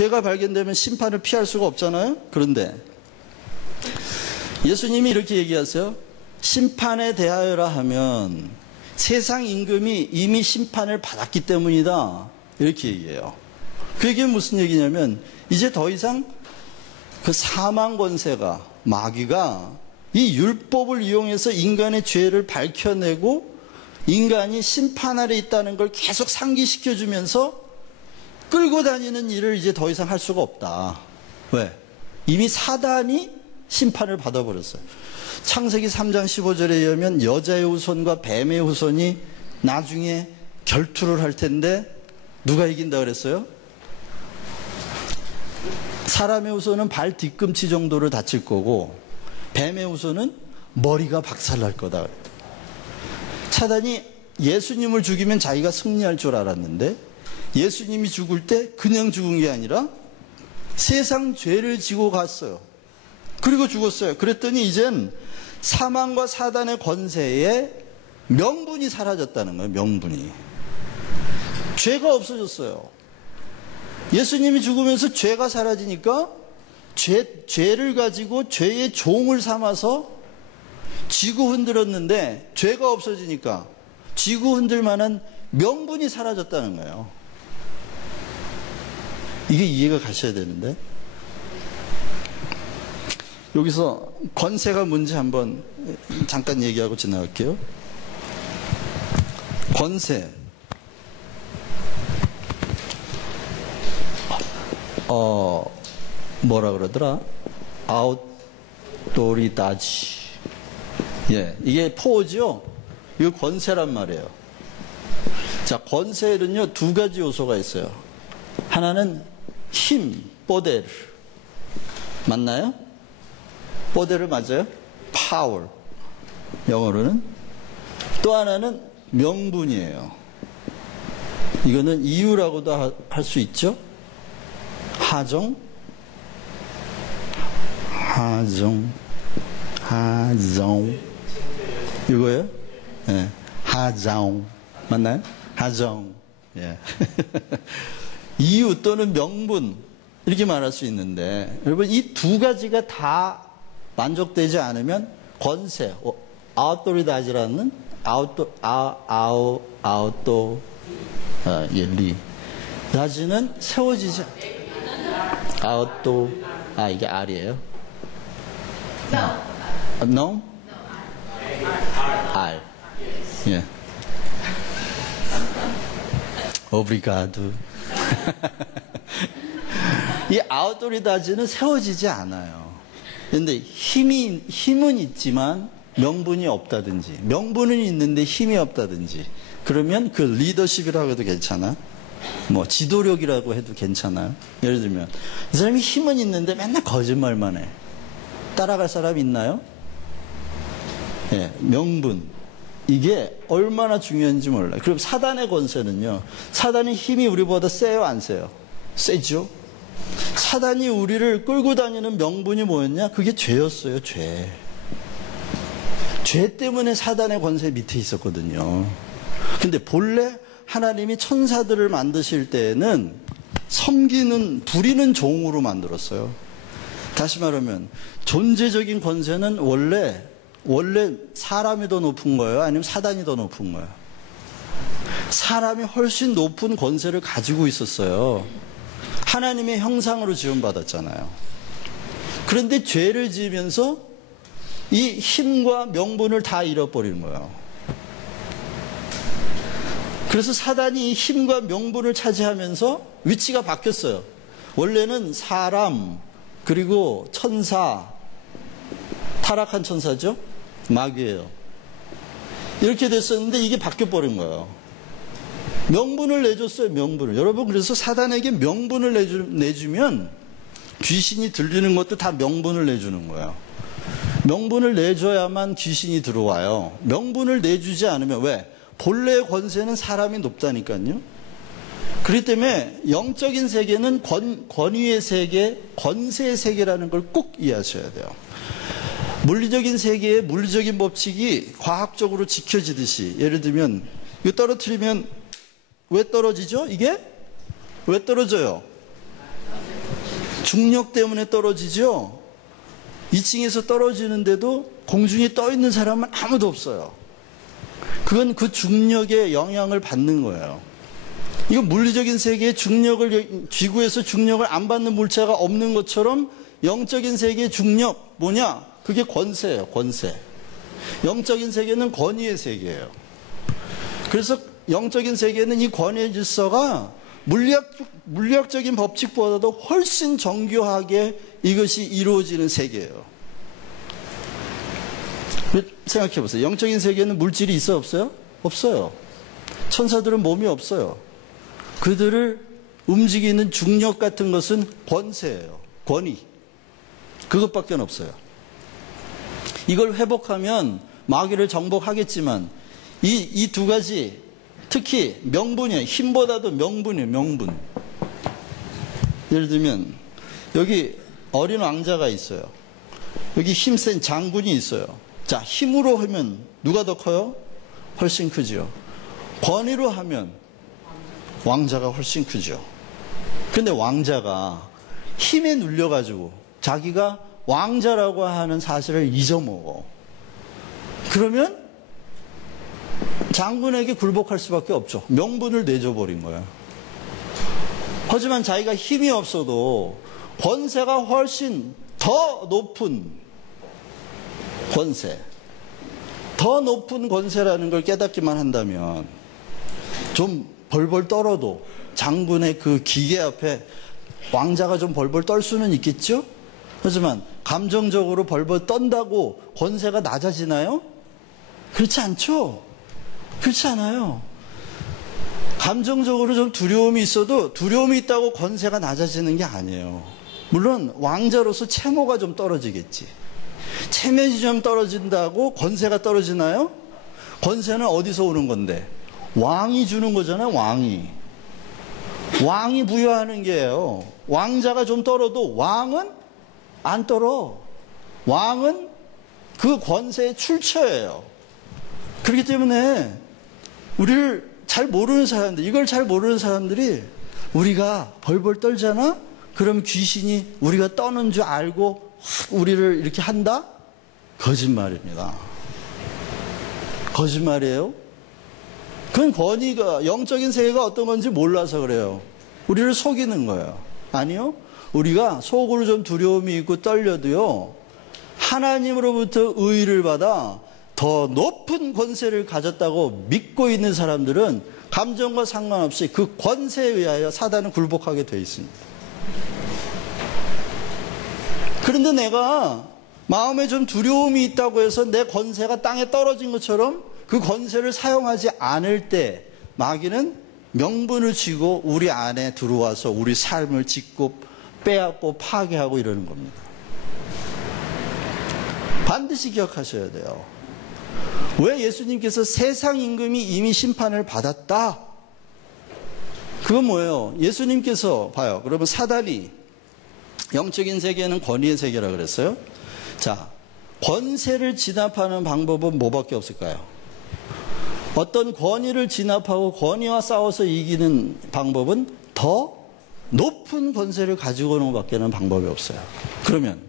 죄가 발견되면 심판을 피할 수가 없잖아요. 그런데 예수님이 이렇게 얘기하세요. 심판에 대하여라 하면 세상 임금이 이미 심판을 받았기 때문이다. 이렇게 얘기해요. 그게 무슨 얘기냐면 이제 더 이상 그 사망 권세가, 마귀가 이 율법을 이용해서 인간의 죄를 밝혀내고 인간이 심판 아래 있다는 걸 계속 상기시켜주면서 끌고 다니는 일을 이제 더 이상 할 수가 없다. 왜? 이미 사단이 심판을 받아버렸어요. 창세기 3장 15절에 의하면 여자의 후손과 뱀의 후손이 나중에 결투를 할 텐데 누가 이긴다 그랬어요? 사람의 후손은 발 뒤꿈치 정도를 다칠 거고 뱀의 후손은 머리가 박살날 거다. 사단이 예수님을 죽이면 자기가 승리할 줄 알았는데 예수님이 죽을 때 그냥 죽은 게 아니라 세상 죄를 지고 갔어요. 그리고 죽었어요. 그랬더니 이젠 사망과 사단의 권세에 명분이 사라졌다는 거예요. 명분이. 죄가 없어졌어요. 예수님이 죽으면서 죄가 사라지니까 죄를 가지고 죄의 종을 삼아서 쥐고 흔들었는데 죄가 없어지니까 쥐고 흔들 만한 명분이 사라졌다는 거예요. 이게 이해가 가셔야 되는데 여기서 권세가 뭔지 한번 잠깐 얘기하고 지나갈게요. 권세. 뭐라 그러더라? 아우토리다지. 예, 이게 포어죠? 이거 권세란 말이에요. 자, 권세에는요, 두 가지 요소가 있어요. 하나는 힘, 포데르. 맞나요? 포데르 맞아요? 파워. 영어로는. 또 하나는 명분이에요. 이거는 이유라고도 할 수 있죠? 하정. 이거예요? 예. 하정. 맞나요? 하정. 예. 이유 또는 명분. 이렇게 말할 수 있는데, 여러분, 이 두 가지가 다 만족되지 않으면 권세, 아우토리다지라는 리. 라지는 세워지지. 이게 R이에요? No? R. 예. 오브리가도. 이 아우토리다지는 세워지지 않아요. 그런데 힘은 있지만 명분이 없다든지, 명분은 있는데 힘이 없다든지, 그러면 그 리더십이라고 해도 괜찮아. 뭐 지도력이라고 해도 괜찮아요. 예를 들면 이 사람이 힘은 있는데 맨날 거짓말만 해. 따라갈 사람이 있나요? 예, 명분. 이게 얼마나 중요한지 몰라요. 그럼 사단의 권세는요. 사단의 힘이 우리보다 세요, 안 세요? 세죠? 사단이 우리를 끌고 다니는 명분이 뭐였냐? 그게 죄였어요, 죄. 죄 때문에 사단의 권세 밑에 있었거든요. 근데 본래 하나님이 천사들을 만드실 때에는 섬기는, 부리는 종으로 만들었어요. 다시 말하면 존재적인 권세는 원래 사람이 더 높은 거예요? 아니면 사단이 더 높은 거예요? 사람이 훨씬 높은 권세를 가지고 있었어요. 하나님의 형상으로 지음받았잖아요. 그런데 죄를 지으면서 이 힘과 명분을 다 잃어버리는 거예요. 그래서 사단이 이 힘과 명분을 차지하면서 위치가 바뀌었어요. 원래는 사람, 그리고 천사, 타락한 천사죠? 마귀예요. 이렇게 됐었는데 이게 바뀌어버린 거예요. 명분을 내줬어요, 명분을. 여러분, 그래서 사단에게 명분을 내주면 귀신이 들리는 것도 다 명분을 내주는 거예요. 명분을 내줘야만 귀신이 들어와요. 명분을 내주지 않으면, 왜? 본래의 권세는 사람이 높다니까요. 그렇기 때문에 영적인 세계는 권위의 세계, 권세의 세계라는 걸 꼭 이해하셔야 돼요. 물리적인 세계의 물리적인 법칙이 과학적으로 지켜지듯이, 예를 들면 이거 떨어뜨리면 왜 떨어지죠? 이게? 왜 떨어져요? 중력 때문에 떨어지죠. 2층에서 떨어지는데도 공중에 떠 있는 사람은 아무도 없어요. 그건 그 중력의 영향을 받는 거예요. 이거 물리적인 세계에 지구에서 중력을 안 받는 물체가 없는 것처럼 영적인 세계의 중력, 뭐냐? 그게 권세예요, 권세. 영적인 세계는 권위의 세계예요. 그래서 영적인 세계는 이 권위의 질서가 물리학적인 법칙보다도 훨씬 정교하게 이것이 이루어지는 세계예요. 생각해 보세요. 영적인 세계는 물질이 있어요, 없어요? 없어요. 천사들은 몸이 없어요. 그들을 움직이는 중력 같은 것은 권세예요. 권위. 그것밖에 없어요. 이걸 회복하면 마귀를 정복하겠지만 이 두 가지, 특히 명분이에요. 힘보다도 명분이에요. 명분. 예를 들면 여기 어린 왕자가 있어요. 여기 힘센 장군이 있어요. 자, 힘으로 하면 누가 더 커요? 훨씬 크죠. 권위로 하면 왕자가 훨씬 크죠. 근데 왕자가 힘에 눌려가지고 자기가 왕자라고 하는 사실을 잊어먹어. 그러면 장군에게 굴복할 수밖에 없죠. 명분을 내줘버린 거예요. 하지만 자기가 힘이 없어도 권세가 훨씬 더 높은 권세, 더 높은 권세라는 걸 깨닫기만 한다면 좀 벌벌 떨어도 장군의 그 기계 앞에 왕자가 좀 벌벌 떨 수는 있겠죠? 하지만 감정적으로 벌벌 떤다고 권세가 낮아지나요? 그렇지 않죠? 그렇지 않아요. 감정적으로 좀 두려움이 있어도 두려움이 있다고 권세가 낮아지는 게 아니에요. 물론 왕자로서 채모가 좀 떨어지겠지. 체면이 좀 떨어진다고 권세가 떨어지나요? 권세는 어디서 오는 건데? 왕이 주는 거잖아요, 왕이. 왕이 부여하는 게예요. 왕자가 좀 떨어도 왕은 안 떨어. 왕은 그 권세의 출처예요. 그렇기 때문에 우리를 잘 모르는 사람들, 이걸 잘 모르는 사람들이 우리가 벌벌 떨잖아? 그럼 귀신이 우리가 떠는 줄 알고 확 우리를 이렇게 한다? 거짓말입니다. 거짓말이에요. 그건 권위가, 영적인 세계가 어떤 건지 몰라서 그래요. 우리를 속이는 거예요. 아니요. 우리가 속으로 좀 두려움이 있고 떨려도요, 하나님으로부터 의의를 받아 더 높은 권세를 가졌다고 믿고 있는 사람들은 감정과 상관없이 그 권세에 의하여 사단은 굴복하게 되어 있습니다. 그런데 내가 마음에 좀 두려움이 있다고 해서 내 권세가 땅에 떨어진 것처럼 그 권세를 사용하지 않을 때 마귀는 명분을 쥐고 우리 안에 들어와서 우리 삶을 짓고 빼앗고 파괴하고 이러는 겁니다. 반드시 기억하셔야 돼요. 왜 예수님께서 세상 임금이 이미 심판을 받았다? 그건 뭐예요? 예수님께서 봐요. 그러면 사단이 영적인 세계는 권위의 세계라고 그랬어요. 자, 권세를 진압하는 방법은 뭐밖에 없을까요? 어떤 권위를 진압하고 권위와 싸워서 이기는 방법은 더 높은 권세를 가지고 오는 것밖에는 방법이 없어요. 그러면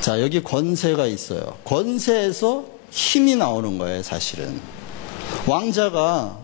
자, 여기 권세가 있어요. 권세에서 힘이 나오는 거예요, 사실은. 왕자가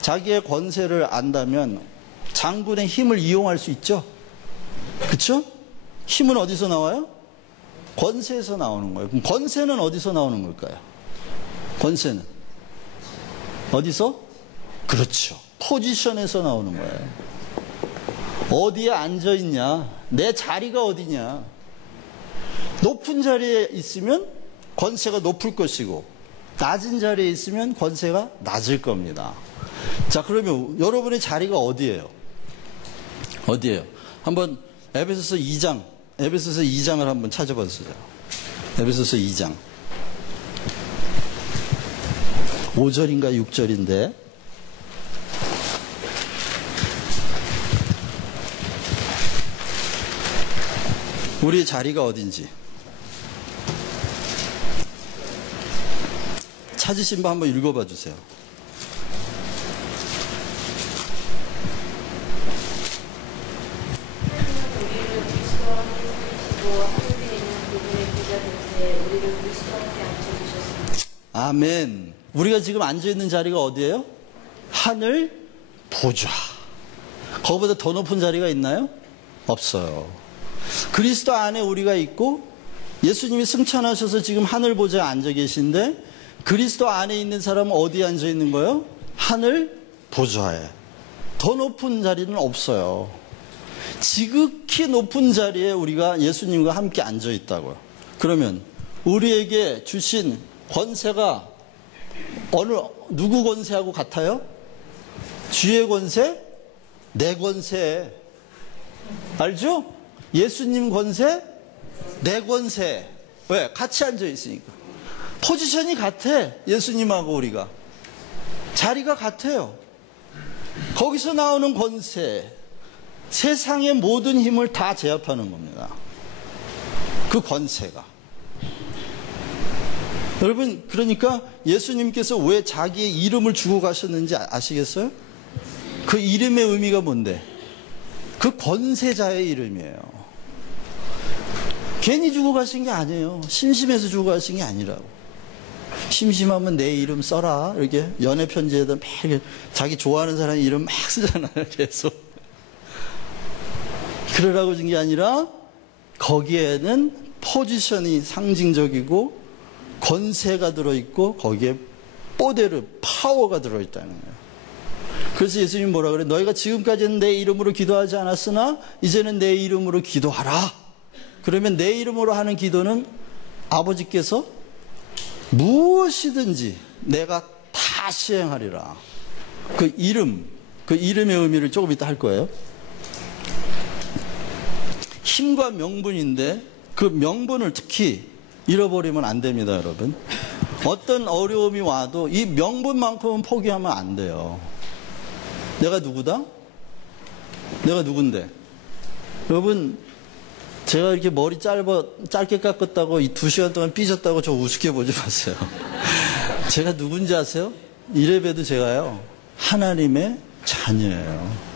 자기의 권세를 안다면 장군의 힘을 이용할 수 있죠? 그렇죠? 힘은 어디서 나와요? 권세에서 나오는 거예요. 그럼 권세는 어디서 나오는 걸까요? 권세는 어디서? 그렇죠. 포지션에서 나오는 거예요. 어디에 앉아 있냐? 내 자리가 어디냐? 높은 자리에 있으면 권세가 높을 것이고 낮은 자리에 있으면 권세가 낮을 겁니다. 자, 그러면 여러분의 자리가 어디예요? 어디예요? 한번 에베소서 2장을 한번 찾아보세요. 에베소서 2장 5절인가 6절인데 우리의 자리가 어딘지. 찾으신 분 한번 읽어봐 주세요. 아멘. 우리가 지금 앉아있는 자리가 어디예요? 하늘 보좌. 거기보다 더 높은 자리가 있나요? 없어요. 그리스도 안에 우리가 있고 예수님이 승천하셔서 지금 하늘 보좌에 앉아 계신데 그리스도 안에 있는 사람은 어디에 앉아 있는 거예요? 하늘 보좌에. 더 높은 자리는 없어요. 지극히 높은 자리에 우리가 예수님과 함께 앉아 있다고요. 그러면 우리에게 주신 권세가 누구 권세하고 같아요? 주의 권세? 내 권세. 알죠? 예수님 권세? 내 권세. 왜? 같이 앉아 있으니까. 포지션이 같아. 예수님하고 우리가. 자리가 같아요. 거기서 나오는 권세. 세상의 모든 힘을 다 제압하는 겁니다. 그 권세가. 여러분, 그러니까 예수님께서 왜 자기의 이름을 주고 가셨는지 아시겠어요? 그 이름의 의미가 뭔데? 그 권세자의 이름이에요. 괜히 주고 가신 게 아니에요. 심심해서 주고 가신 게 아니라고. 심심하면 내 이름 써라. 이렇게 연애 편지에다 막 자기 좋아하는 사람 이름 막 쓰잖아요. 계속. 그러라고 준 게 아니라 거기에는 포지션이 상징적이고 권세가 들어있고 거기에 뽀데르, 파워가 들어있다는 거예요. 그래서 예수님이 뭐라 그래? 너희가 지금까지는 내 이름으로 기도하지 않았으나 이제는 내 이름으로 기도하라. 그러면 내 이름으로 하는 기도는 아버지께서 무엇이든지 내가 다 시행하리라. 그 이름, 그 이름의 의미를 조금 이따 할 거예요. 힘과 명분인데 그 명분을 특히 잃어버리면 안 됩니다, 여러분. 어떤 어려움이 와도 이 명분만큼은 포기하면 안 돼요. 내가 누구다? 내가 누군데? 여러분, 제가 이렇게 머리 짧게 깎았다고 이 2시간 동안 삐졌다고 저 우습게 보지 마세요. 제가 누군지 아세요? 이래봬도 제가요, 하나님의 자녀예요.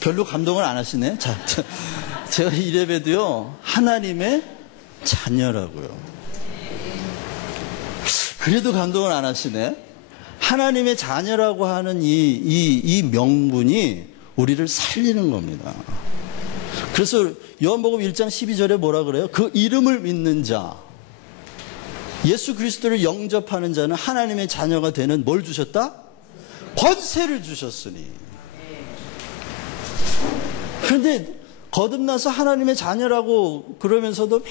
별로 감동을 안 하시네? 자, 제가 이래봬도요, 하나님의 자녀라고요. 그래도 감동을 안 하시네? 하나님의 자녀라고 하는 이 명분이 우리를 살리는 겁니다. 그래서 요한복음 1장 12절에 뭐라 그래요? 그 이름을 믿는 자, 예수 그리스도를 영접하는 자는 하나님의 자녀가 되는 뭘 주셨다? 권세를 주셨으니. 그런데 거듭나서 하나님의 자녀라고 그러면서도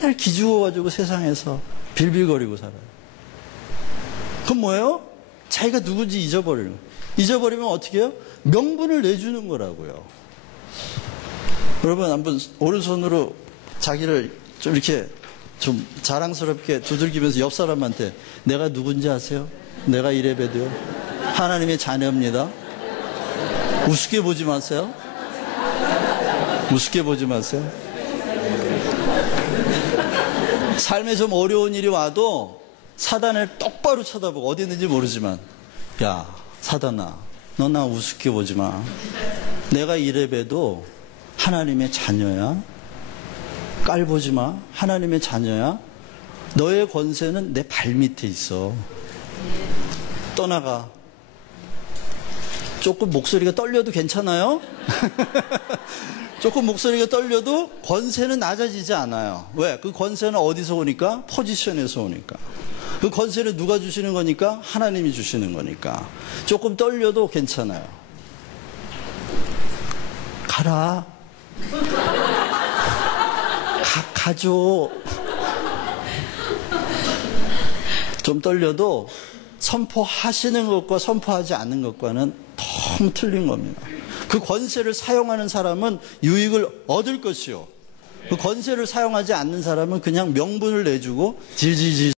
맨날 기죽어가지고 세상에서 빌빌거리고 살아요. 그건 뭐예요? 자기가 누군지 잊어버리는 거예요. 잊어버리면 어떻게 해요? 명분을 내주는 거라고요. 여러분, 한번 오른손으로 자기를 좀 이렇게 좀 자랑스럽게 두들기면서 옆 사람한테 내가 누군지 아세요? 내가 이래봬도요, 하나님의 자녀입니다. 우습게 보지 마세요. 우습게 보지 마세요. 삶에 좀 어려운 일이 와도 사단을 똑바로 쳐다보고, 어디 있는지 모르지만, 야, 사단아, 너 나 우습게 보지 마. 내가 이래봬도 하나님의 자녀야. 깔보지 마. 하나님의 자녀야. 너의 권세는 내 발밑에 있어. 떠나가. 조금 목소리가 떨려도 괜찮아요? 조금 목소리가 떨려도 권세는 낮아지지 않아요. 왜? 그 권세는 어디서 오니까? 포지션에서 오니까. 그 권세는 누가 주시는 거니까? 하나님이 주시는 거니까. 조금 떨려도 괜찮아요. 가라. 가죠. 좀 떨려도 선포하시는 것과 선포하지 않는 것과는 너무 틀린 겁니다. 그 권세를 사용하는 사람은 유익을 얻을 것이요, 그 권세를 사용하지 않는 사람은 그냥 명분을 내주고 질질질